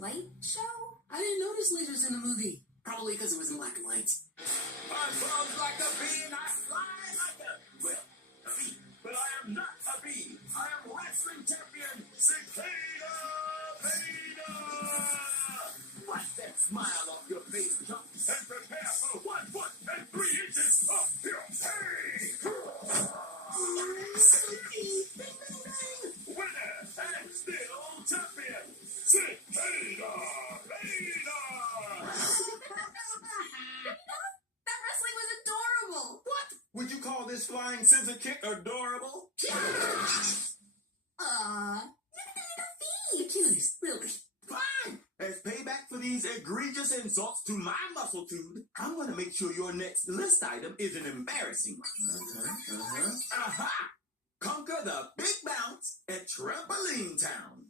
light show? I didn't notice lasers in the movie. Probably because it was in black and white. I buzz like a bee and I fly like a bee. But I am not a bee. I am wrestling champion Cicada Beta. Wipe that smile off your face, chump, and prepare for 1 foot and 3 inches of pure pain. Winner and still champion Cicada Beta. That wrestling was adorable. What? Would you call this flying scissor kick adorable? You didn't even fee. Cuties, really. Fine! As payback for these egregious insults to my muscle tube, I'm going to make sure your next list item is an embarrassing one. Aha! Conquer the big bounce at Trampoline Town.